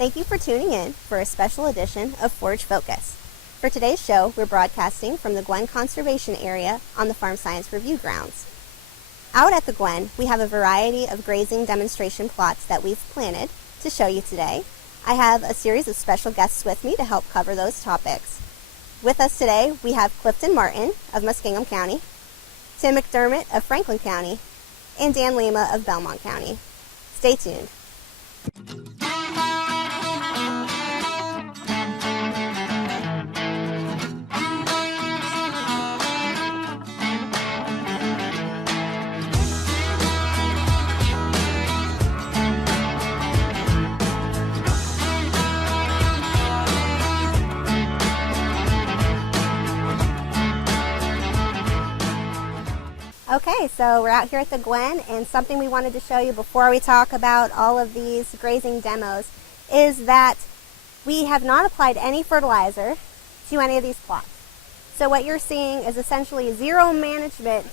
Thank you for tuning in for a special edition of FORAGE FOCUS. For today's show, we're broadcasting from the Gwynne Conservation Area on the Farm Science Review grounds. Out at the Gwynne, we have a variety of grazing demonstration plots that we've planted to show you today. I have a series of special guests with me to help cover those topics. With us today, we have Clifton Martin of Muskingum County, Tim McDermott of Franklin County, and Dan Lima of Belmont County. Stay tuned. Okay, so we're out here at the Gwynne, and something we wanted to show you before we talk about all of these grazing demos is that we have not applied any fertilizer to any of these plots. So what you're seeing is essentially zero management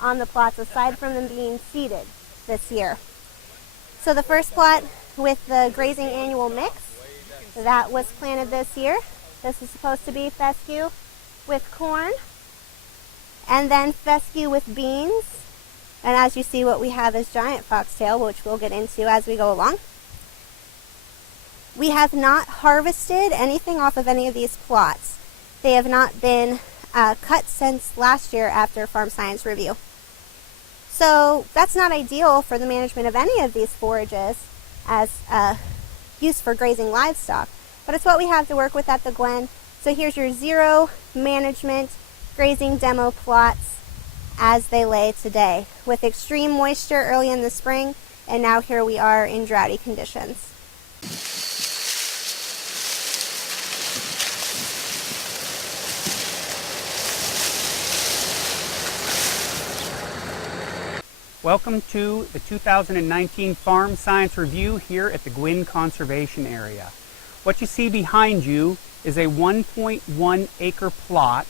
on the plots aside from them being seeded this year. So the first plot with the grazing annual mix that was planted this year, this is supposed to be fescue with corn, and then fescue with beans, and as you see, what we have is giant foxtail, which we'll get into as we go along. We have not harvested anything off of any of these plots. They have not been cut since last year after Farm Science Review. So that's not ideal for the management of any of these forages as used for grazing livestock, but it's what we have to work with at the Gwynne. So here's your zero management grazing demo plots as they lay today, with extreme moisture early in the spring, and now here we are in droughty conditions. Welcome to the 2019 Farm Science Review here at the Gwynne Conservation Area. What you see behind you is a 1.1 acre plot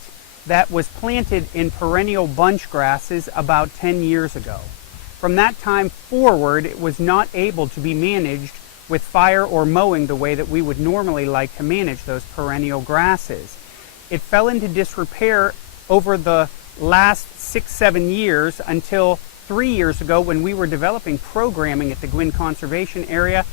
that was planted in perennial bunch grasses about 10 years ago. From that time forward, it was not able to be managed with fire or mowing the way that we would normally like to manage those perennial grasses. It fell into disrepair over the last 6-7 years until 3 years ago, when we were developing programming at the Gwynne Conservation Area.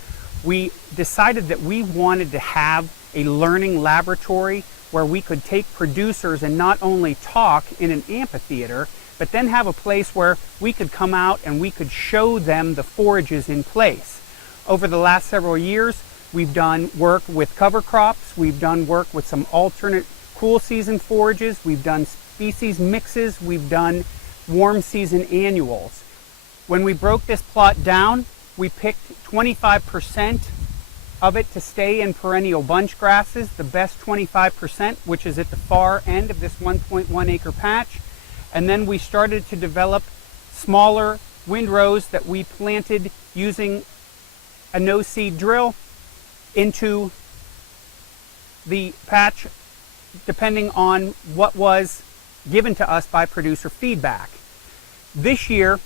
We decided that we wanted to have a learning laboratory where we could take producers and not only talk in an amphitheater, but then have a place where we could come out and we could show them the forages in place. Over the last several years, we've done work with cover crops, we've done work with some alternate cool season forages, we've done species mixes, we've done warm season annuals. When we broke this plot down, we picked 25% of it to stay in perennial bunch grasses, the best 25%, which is at the far end of this 1.1 acre patch. And then we started to develop smaller windrows that we planted using a no-seed drill into the patch, depending on what was given to us by producer feedback. This year,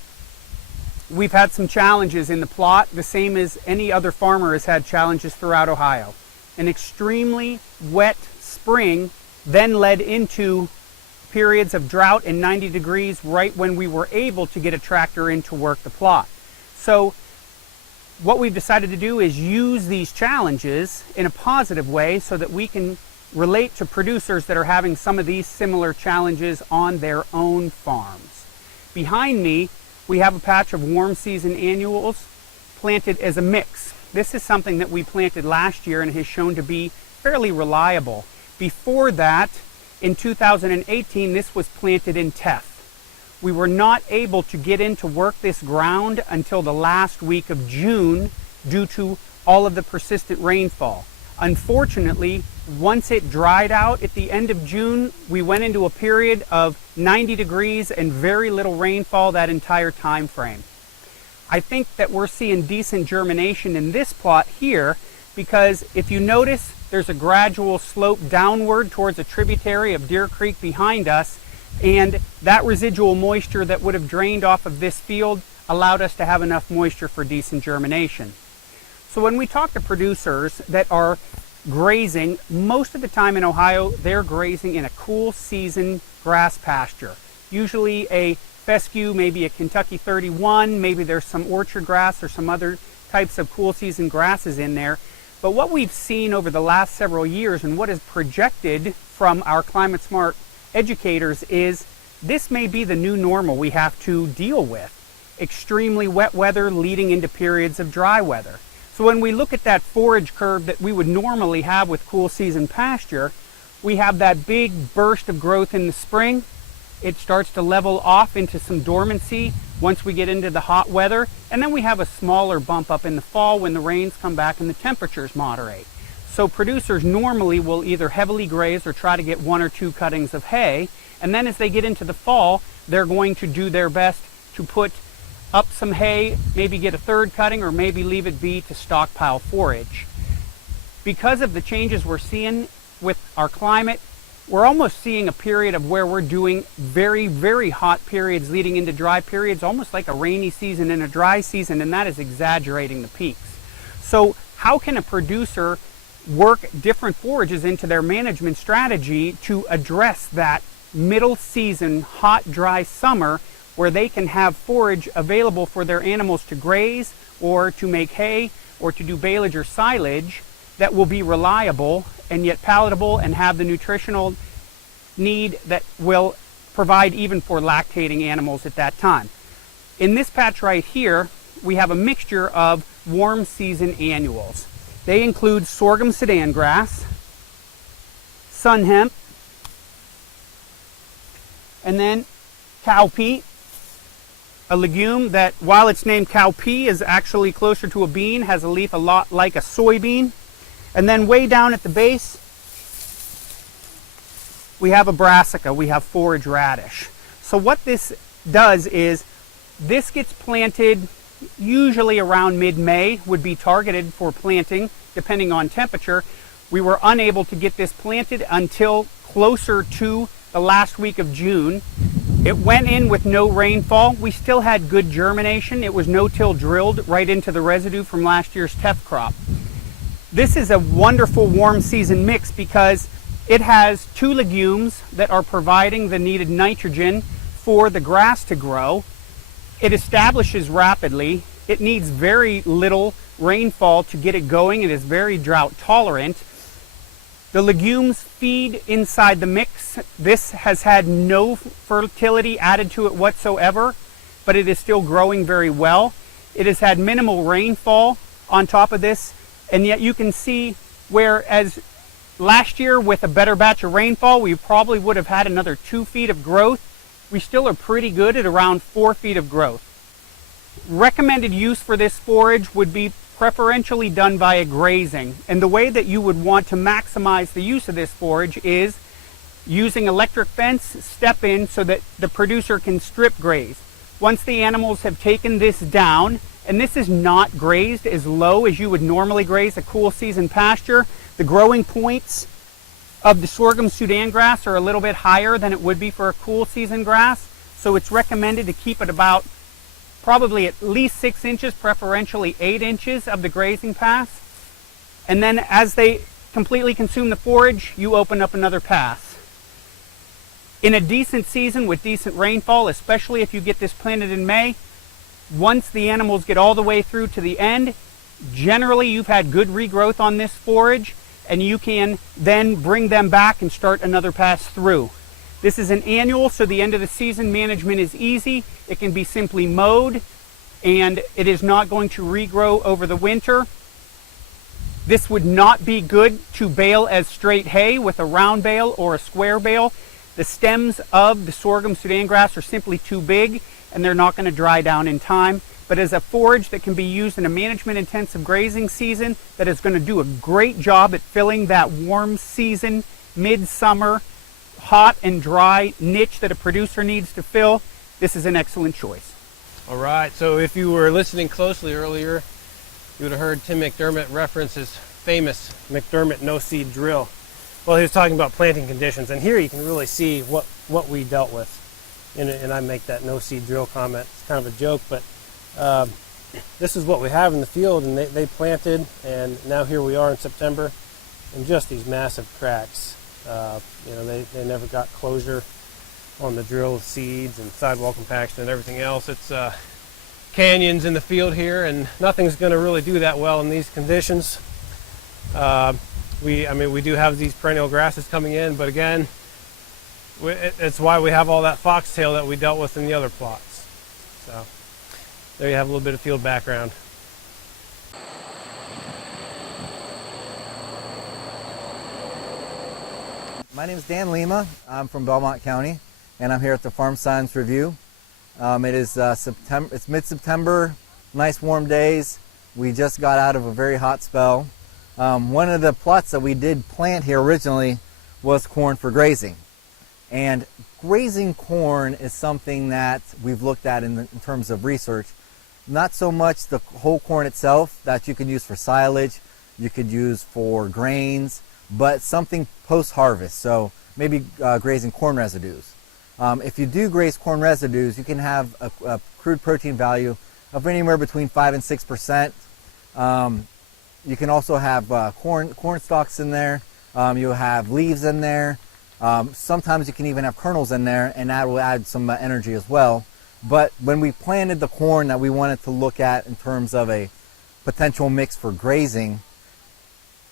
we've had some challenges in the plot, the same as any other farmer has had challenges throughout Ohio. An extremely wet spring then led into periods of drought and 90 degrees right when we were able to get a tractor in to work the plot. So what we've decided to do is use these challenges in a positive way so that we can relate to producers that are having some of these similar challenges on their own farms. Behind me, we have a patch of warm season annuals planted as a mix. This is something that we planted last year and has shown to be fairly reliable. Before that, in 2018, this was planted in teff. We were not able to get in to work this ground until the last week of June due to all of the persistent rainfall. Unfortunately, once it dried out at the end of June, we went into a period of 90 degrees and very little rainfall that entire time frame. I think that we're seeing decent germination in this plot here because if you notice, there's a gradual slope downward towards a tributary of Deer Creek behind us, and that residual moisture that would have drained off of this field allowed us to have enough moisture for decent germination. So when we talk to producers that are grazing, most of the time in Ohio, they're grazing in a cool season grass pasture. Usually a fescue, maybe a Kentucky 31, maybe there's some orchard grass or some other types of cool season grasses in there. But what we've seen over the last several years and what is projected from our climate smart educators is this may be the new normal we have to deal with. Extremely wet weather leading into periods of dry weather. So when we look at that forage curve that we would normally have with cool season pasture, we have that big burst of growth in the spring. It starts to level off into some dormancy once we get into the hot weather, and then we have a smaller bump up in the fall when the rains come back and the temperatures moderate. So producers normally will either heavily graze or try to get 1 or 2 cuttings of hay, and then as they get into the fall, they're going to do their best to put up some hay, maybe get a 3rd cutting, or maybe leave it be to stockpile forage. Because of the changes we're seeing with our climate, we're almost seeing a period of where we're doing very, very hot periods leading into dry periods, almost like a rainy season and a dry season, and that is exaggerating the peaks. So how can a producer work different forages into their management strategy to address that middle season, hot, dry summer where they can have forage available for their animals to graze or to make hay or to do baleage or silage that will be reliable and yet palatable and have the nutritional need that will provide even for lactating animals at that time. In this patch right here, we have a mixture of warm season annuals. They include sorghum Sudan grass, sun hemp, and then cowpea, a legume that, while it's named cowpea, is actually closer to a bean, has a leaf a lot like a soybean. And then way down at the base, we have a brassica, we have forage radish. So what this does is, this gets planted usually around mid-May, would be targeted for planting, depending on temperature. We were unable to get this planted until closer to the last week of June. It went in with no rainfall. We still had good germination. It was no-till drilled right into the residue from last year's teff crop. This is a wonderful warm season mix because it has 2 legumes that are providing the needed nitrogen for the grass to grow. It establishes rapidly. It needs very little rainfall to get it going. It is very drought tolerant. The legumes feed inside the mix. This has had no fertility added to it whatsoever, but it is still growing very well. It has had minimal rainfall on top of this, and yet you can see whereas last year with a better batch of rainfall, we probably would have had another 2 feet of growth. We still are pretty good at around 4 feet of growth. Recommended use for this forage would be preferentially done via grazing. And the way that you would want to maximize the use of this forage is using electric fence, step in so that the producer can strip graze. Once the animals have taken this down, and this is not grazed as low as you would normally graze a cool season pasture, the growing points of the sorghum Sudan grass are a little bit higher than it would be for a cool season grass. So it's recommended to keep it about probably at least 6 inches, preferentially 8 inches of the grazing pass. And then as they completely consume the forage, you open up another pass. In a decent season with decent rainfall, especially if you get this planted in May, once the animals get all the way through to the end, generally you've had good regrowth on this forage, and you can then bring them back and start another pass through. This is an annual, so the end of the season management is easy. It can be simply mowed, and it is not going to regrow over the winter. This would not be good to bale as straight hay with a round bale or a square bale. The stems of the sorghum Sudan grass are simply too big, and they're not going to dry down in time. But as a forage that can be used in a management-intensive grazing season that is going to do a great job at filling that warm season, midsummer, hot and dry niche that a producer needs to fill, this is an excellent choice. All right, so if you were listening closely earlier, you would have heard Tim McDermott reference his famous McDermott no-seed drill. Well, he was talking about planting conditions, and here you can really see what we dealt with. And I make that no-seed drill comment. It's kind of a joke, but this is what we have in the field, and they planted, and now here we are in September, and just these massive cracks. They never got closure on the drill seeds and sidewall compaction and everything else. It's canyons in the field here, and nothing's going to really do that well in these conditions. We do have these perennial grasses coming in, but again, it's why we have all that foxtail that we dealt with in the other plots. So there you have a little bit of field background. My name is Dan Lima. I'm from Belmont County, and I'm here at the Farm Science Review. It is September. It's mid-September. Nice warm days. We just got out of a very hot spell. One of the plots that we did plant here originally was corn for grazing, and grazing corn is something that we've looked at in terms of research. Not so much the whole corn itself that you could use for silage, you could use for grains, but something post-harvest, so maybe grazing corn residues. If you do graze corn residues, you can have a crude protein value of anywhere between 5 and 6%. You can also have corn stalks in there. You'll have leaves in there. Sometimes you can even have kernels in there, and that will add some energy as well. But when we planted the corn that we wanted to look at in terms of a potential mix for grazing,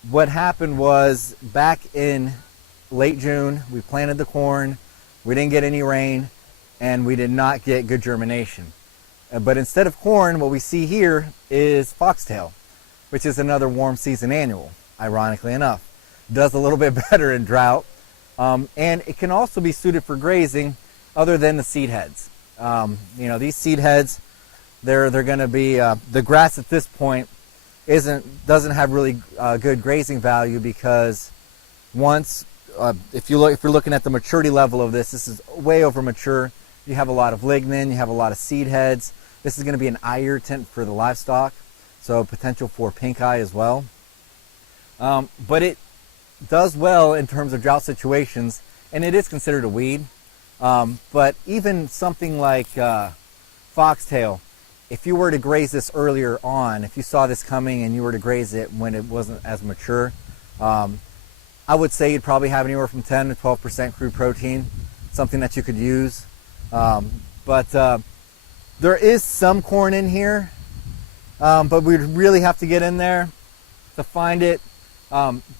what happened was back in late June, we planted the corn, we didn't get any rain, and we did not get good germination. But instead of corn, what we see here is foxtail, which is another warm season annual, ironically enough. Does a little bit better in drought, and it can also be suited for grazing other than the seed heads. These seed heads, they're going to be, the grass at this point doesn't have really good grazing value, because once, if you're looking at the maturity level of this is way over mature. You have a lot of lignin, you have a lot of seed heads. This is going to be an eye irritant for the livestock, so potential for pink eye as well. But it does well in terms of drought situations, and it is considered a weed. But even something like foxtail, if you were to graze this earlier on, if you saw this coming and you were to graze it when it wasn't as mature, I would say you'd probably have anywhere from 10 to 12% crude protein, something that you could use. But there is some corn in here, but we'd really have to get in there to find it.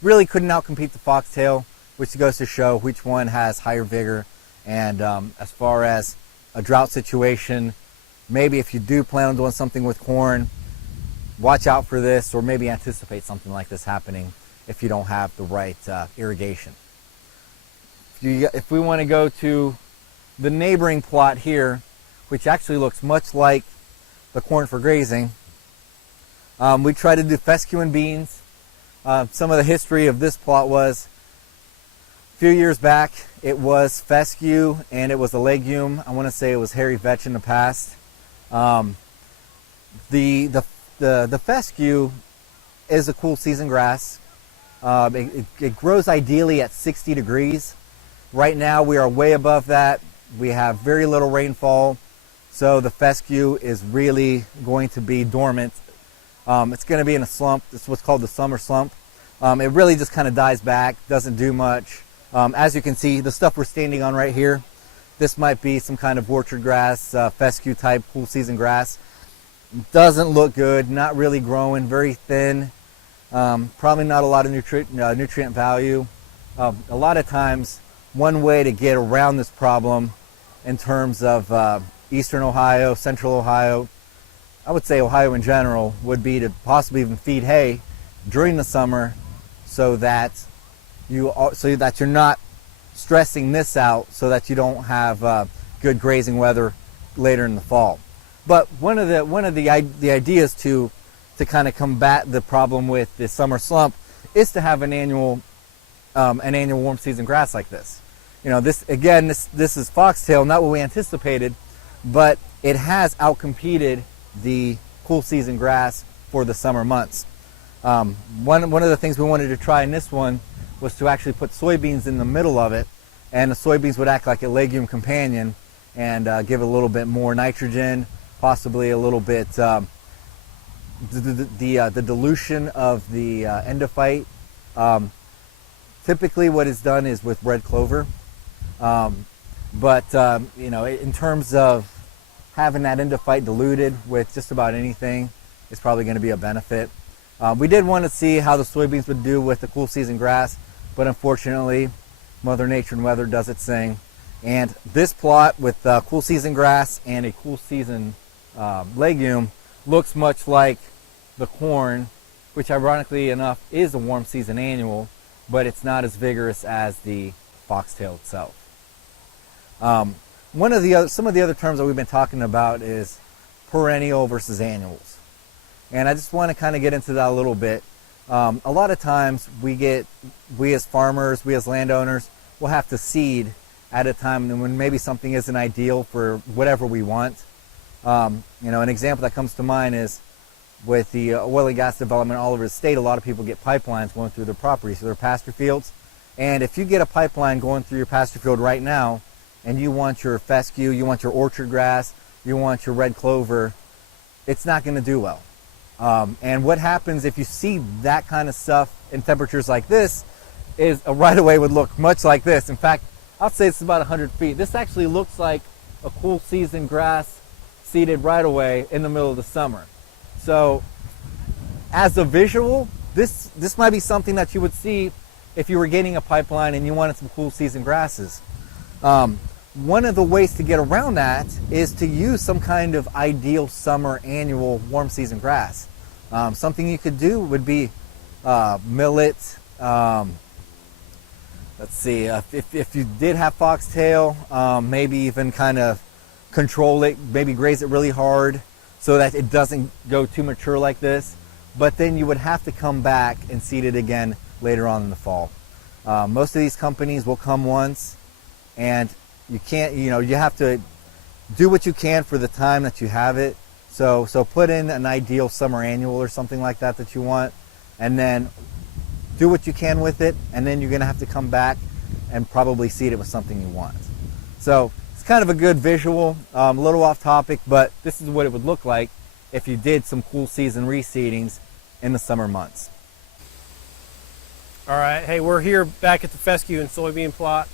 Really couldn't outcompete the foxtail, which goes to show which one has higher vigor. And as far as a drought situation, maybe if you do plan on doing something with corn, watch out for this, or maybe anticipate something like this happening if you don't have the right irrigation. If we want to go to the neighboring plot here, which actually looks much like the corn for grazing, we try to do fescue and beans. Some of the history of this plot was a few years back, it was fescue and it was a legume. I want to say it was hairy vetch in the past. The fescue is a cool season grass. It grows ideally at 60 degrees. Right now we are way above that. We have very little rainfall, so the fescue is really going to be dormant. It's going to be in a slump. It's what's called the summer slump. It really just kind of dies back, doesn't do much. As you can see, the stuff we're standing on right here, this might be some kind of orchard grass, fescue type cool season grass. Doesn't look good, not really growing, very thin. Probably not a lot of nutrient value. A lot of times, one way to get around this problem in terms of eastern Ohio, central Ohio, I would say Ohio in general, would be to possibly even feed hay during the summer, so that you're not stressing this out, so that you don't have good grazing weather later in the fall. But one of the ideas to kind of combat the problem with the summer slump is to have an annual warm season grass like this. This is foxtail, not what we anticipated, but it has outcompeted the cool season grass for the summer months. One of the things we wanted to try in this one was to actually put soybeans in the middle of it, and the soybeans would act like a legume companion and give it a little bit more nitrogen, possibly a little bit the dilution of the endophyte. Typically what is done is with red clover. In terms of having that endophyte diluted with just about anything, it's probably going to be a benefit. We did want to see how the soybeans would do with the cool season grass, but unfortunately, Mother Nature and weather does its thing. And this plot with cool season grass and a cool season legume looks much like the corn, which ironically enough is a warm season annual, but it's not as vigorous as the foxtail itself. Some of the other terms that we've been talking about is perennial versus annuals. And I just want to kind of get into that a little bit. A lot of times we as farmers, we as landowners, will have to seed at a time when maybe something isn't ideal for whatever we want. An example that comes to mind is with the oil and gas development all over the state, a lot of people get pipelines going through their properties, so their pasture fields. And if you get a pipeline going through your pasture field right now, and you want your fescue, you want your orchard grass, you want your red clover, it's not going to do well. And what happens if you see that kind of stuff in temperatures like this is a right-of-way would look much like this. In fact, I'll say it's about 100 feet. This actually looks like a cool season grass seeded right-of-way in the middle of the summer. So as a visual, this might be something that you would see if you were getting a pipeline and you wanted some cool season grasses. One of the ways to get around that is to use some kind of ideal summer annual warm season grass. Something you could do would be millet. Let's see, if you did have foxtail, maybe even kind of control it, maybe graze it really hard so that it doesn't go too mature like this. But then you would have to come back and seed it again later on in the fall. Most of these companies will come once, and you can't, you have to do what you can for the time that you have it. So put in an ideal summer annual or something like that you want, and then do what you can with it, and then you're going to have to come back and probably seed it with something you want. So it's kind of a good visual, a little off topic, but this is what it would look like if you did some cool season reseedings in the summer months. All right, hey, we're here back at the fescue and soybean plot.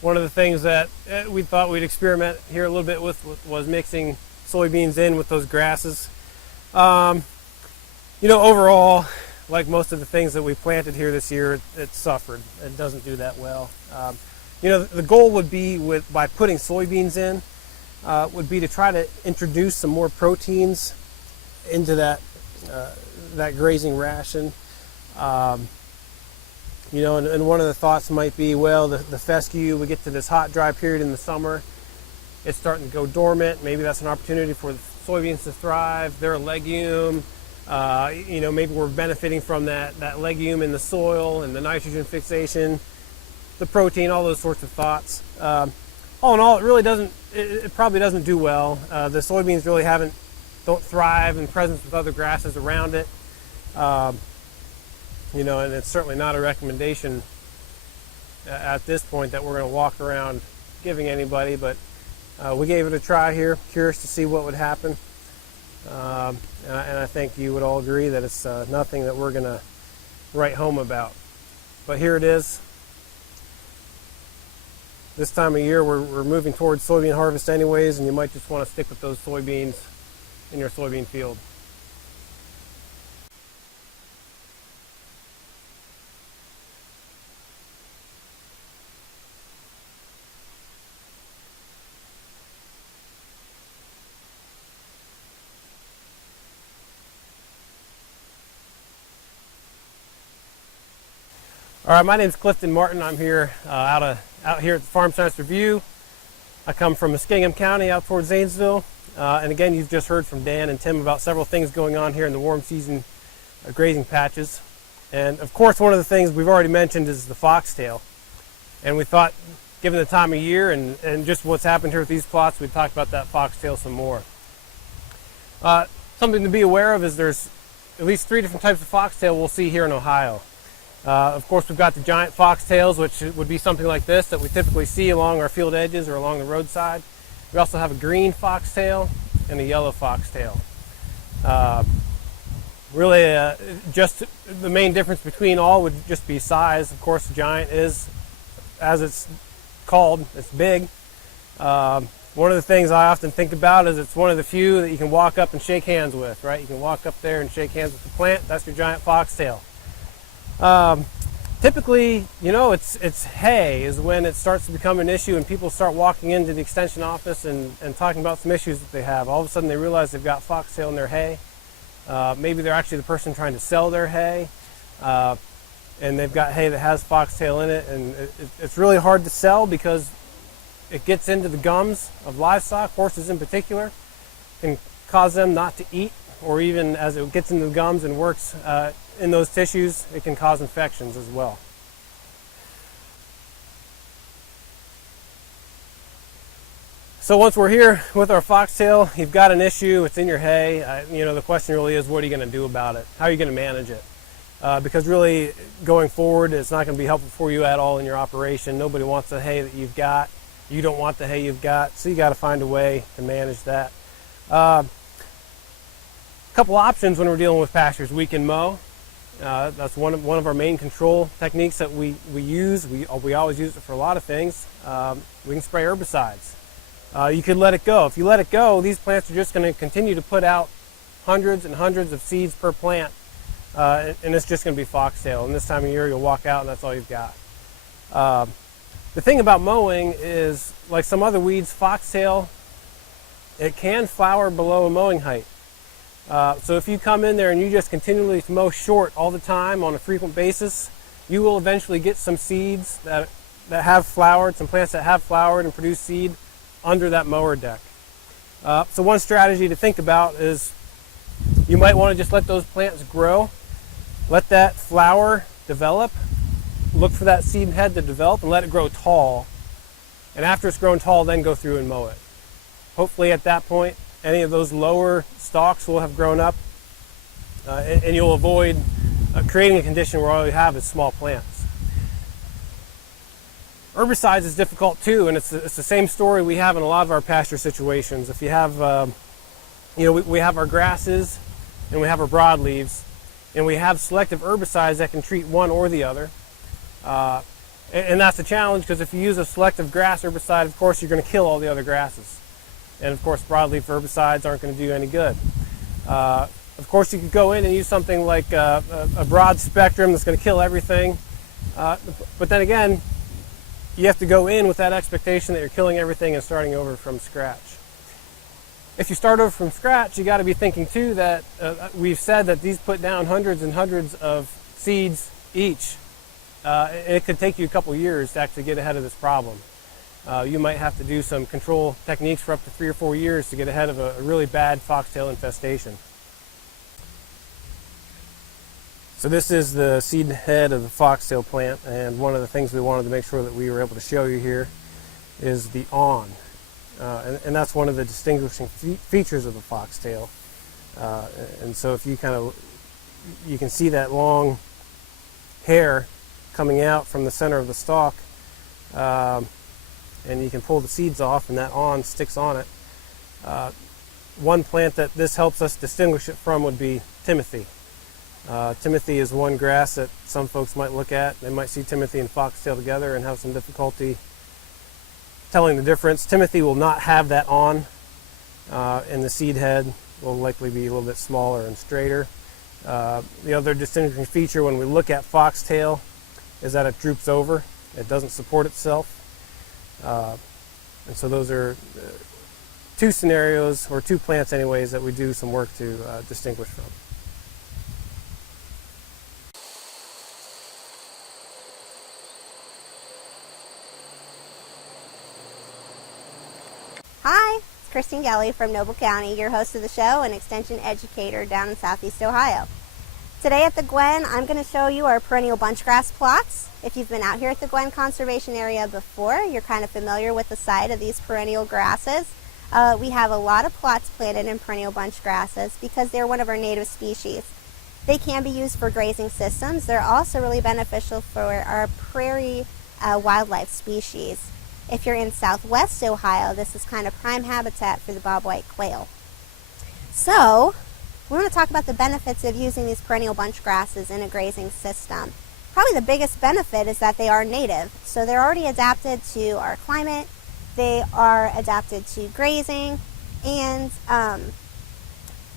One of the things that we thought we'd experiment here a little bit with was mixing soybeans in with those grasses. Overall, like most of the things that we planted here this year, it suffered. It doesn't do that well. The goal would be by putting soybeans in, would be to try to introduce some more proteins into that grazing ration. And one of the thoughts might be, well, the fescue, we get to this hot, dry period in the summer, it's starting to go dormant. Maybe that's an opportunity for the soybeans to thrive. They're a legume. Maybe we're benefiting from that legume in the soil and the nitrogen fixation, the protein, all those sorts of thoughts. All in all, it probably doesn't do well. The soybeans really don't thrive in presence with other grasses around it. And it's certainly not a recommendation at this point that we're going to walk around giving anybody, but we gave it a try here, curious to see what would happen. And I think you would all agree that it's nothing that we're going to write home about. But here it is. This time of year, we're moving towards soybean harvest anyways, and you might just want to stick with those soybeans in your soybean field. All right, my name is Clifton Martin. I'm here out here at the Farm Science Review. I come from Muskingum County out towards Zanesville. And again, you've just heard from Dan and Tim about several things going on here in the warm season grazing patches. And of course, one of the things we've already mentioned is the foxtail. And we thought, given the time of year and just what's happened here with these plots, we'd talk about that foxtail some more. Something to be aware of is there's at least 3 different types of foxtail we'll see here in Ohio. Of course, we've got the giant foxtails, which would be something like this that we typically see along our field edges or along the roadside. We also have a green foxtail and a yellow foxtail. Really, just the main difference between all would just be size. Of course, the giant is, as it's called, it's big. One of the things I often think about is it's one of the few that you can walk up and shake hands with, right? You can walk up there and shake hands with the plant. That's your giant foxtail. Typically, it's hay is when it starts to become an issue and people start walking into the extension office and talking about some issues that they have. All of a sudden they realize they've got foxtail in their hay. Maybe they're actually the person trying to sell their hay, and they've got hay that has foxtail in it, and it's really hard to sell because it gets into the gums of livestock, horses in particular, can cause them not to eat, or even as it gets into the gums and works in those tissues, it can cause infections as well. So once we're here with our foxtail, you've got an issue, it's in your hay. The question really is, what are you going to do about it? How are you going to manage it? Because really, going forward, it's not going to be helpful for you at all in your operation. Nobody wants the hay that you've got. You don't want the hay you've got, so you got to find a way to manage that. A couple options when we're dealing with pastures. We can mow. That's one of our main control techniques that we use. We always use it for a lot of things. We can spray herbicides. You could let it go. If you let it go, these plants are just going to continue to put out hundreds and hundreds of seeds per plant, and it's just going to be foxtail. And this time of year, you'll walk out and that's all you've got. The thing about mowing is, like some other weeds, foxtail, it can flower below a mowing height. So if you come in there and you just continually mow short all the time on a frequent basis, you will eventually get some seeds that have flowered, some plants that have flowered and produce seed under that mower deck. So one strategy to think about is you might want to just let those plants grow, let that flower develop, look for that seed head to develop and let it grow tall. And after it's grown tall, then go through and mow it. Hopefully at that point, any of those lower stalks will have grown up, and you'll avoid creating a condition where all you have is small plants. Herbicides is difficult too, and it's the same story we have in a lot of our pasture situations. If you have, we have our grasses and we have our broadleaves, and we have selective herbicides that can treat one or the other. And that's a challenge because if you use a selective grass herbicide, of course, you're going to kill all the other grasses. And of course, broadleaf herbicides aren't going to do any good. Of course, you could go in and use something like a broad spectrum that's going to kill everything. But then again, you have to go in with that expectation that you're killing everything and starting over from scratch. If you start over from scratch, you got to be thinking too that we've said that these put down hundreds and hundreds of seeds each. It could take you a couple years to actually get ahead of this problem. You might have to do some control techniques for up to 3 or 4 years to get ahead of a really bad foxtail infestation. So this is the seed head of the foxtail plant, and one of the things we wanted to make sure that we were able to show you here is the awn. And that's one of the distinguishing features of the foxtail. And so if you you can see that long hair coming out from the center of the stalk, and you can pull the seeds off and that awn sticks on it. One plant that this helps us distinguish it from would be timothy. Timothy is one grass that some folks might look at. They might see timothy and foxtail together and have some difficulty telling the difference. Timothy will not have that awn, and the seed head will likely be a little bit smaller and straighter. The other distinguishing feature when we look at foxtail is that it droops over. It doesn't support itself. And so those are two scenarios, or two plants anyways, that we do some work to distinguish from. Hi, it's Christine Gelley from Noble County, your host of the show and Extension Educator down in Southeast Ohio. Today at the Gwynne, I'm going to show you our perennial bunchgrass plots. If you've been out here at the Gwynne Conservation Area before, you're kind of familiar with the site of these perennial grasses. We have a lot of plots planted in perennial bunchgrasses because they're one of our native species. They can be used for grazing systems. They're also really beneficial for our prairie wildlife species. If you're in southwest Ohio, this is kind of prime habitat for the bobwhite quail. So, we want to talk about the benefits of using these perennial bunch grasses in a grazing system. Probably the biggest benefit is that they are native, so they're already adapted to our climate, they are adapted to grazing, and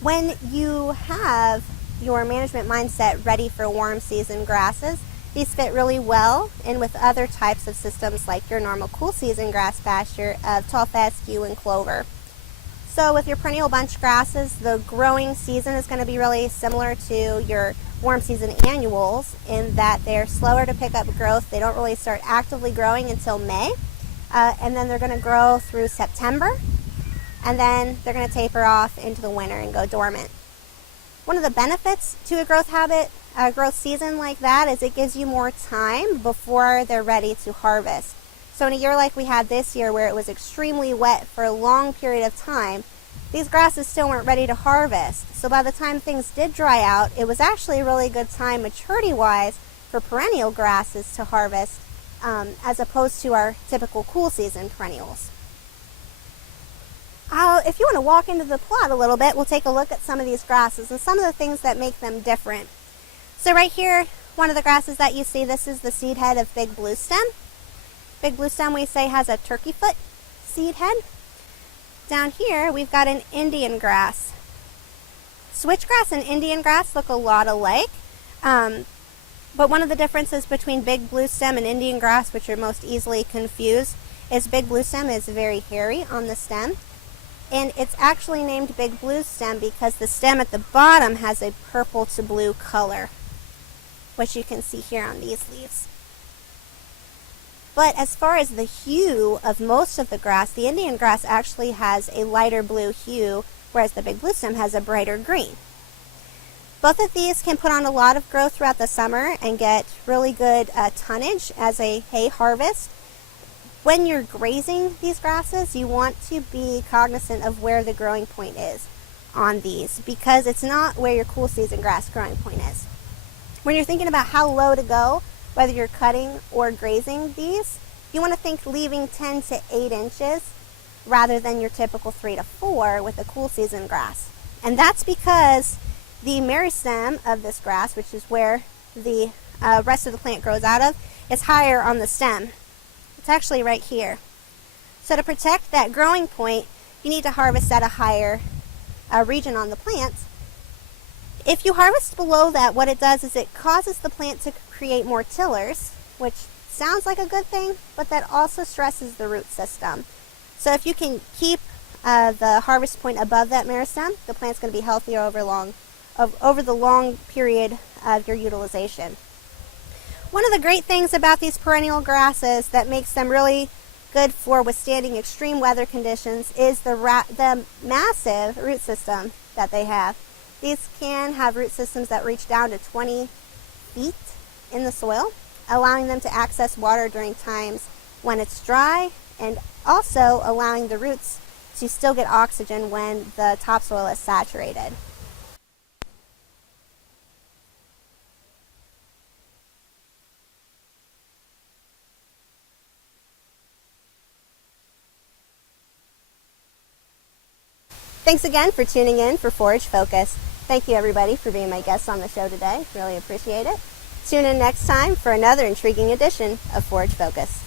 when you have your management mindset ready for warm season grasses, these fit really well in with other types of systems like your normal cool season grass pasture of tall fescue and clover. So with your perennial bunch grasses, the growing season is going to be really similar to your warm season annuals in that they're slower to pick up growth. They don't really start actively growing until May, and then they're going to grow through September, and then they're going to taper off into the winter and go dormant. One of the benefits to a growth season like that is it gives you more time before they're ready to harvest. So in a year like we had this year where it was extremely wet for a long period of time, these grasses still weren't ready to harvest. So by the time things did dry out, it was actually a really good time maturity-wise for perennial grasses to harvest as opposed to our typical cool season perennials. If you want to walk into the plot a little bit, we'll take a look at some of these grasses and some of the things that make them different. So right here, one of the grasses that you see, this is the seed head of big blue stem. Big blue stem, we say, has a turkey foot seed head. Down here, we've got an Indian grass. Switchgrass and Indian grass look a lot alike, but one of the differences between big blue stem and Indian grass, which are most easily confused, is big blue stem is very hairy on the stem. And it's actually named big blue stem because the stem at the bottom has a purple to blue color, which you can see here on these leaves. But as far as the hue of most of the grass, the Indian grass actually has a lighter blue hue, whereas the big blue stem has a brighter green. Both of these can put on a lot of growth throughout the summer and get really good tonnage as a hay harvest. When you're grazing these grasses, you want to be cognizant of where the growing point is on these, because it's not where your cool season grass growing point is. When you're thinking about how low to go, whether you're cutting or grazing these, you want to think leaving 10 to 8 inches rather than your typical 3 to 4 with a cool season grass. And that's because the meristem of this grass, which is where the rest of the plant grows out of, is higher on the stem. It's actually right here. So to protect that growing point, you need to harvest at a higher region on the plant. If you harvest below that, what it does is it causes the plant to create more tillers, which sounds like a good thing, but that also stresses the root system. So if you can keep the harvest point above that meristem, the plant's going to be healthier over the long period of your utilization. One of the great things about these perennial grasses that makes them really good for withstanding extreme weather conditions is the massive root system that they have. These can have root systems that reach down to 20 feet in the soil, allowing them to access water during times when it's dry, and also allowing the roots to still get oxygen when the topsoil is saturated. Thanks again for tuning in for Forage Focus. Thank you everybody for being my guests on the show today. Really appreciate it. Tune in next time for another intriguing edition of Forage Focus.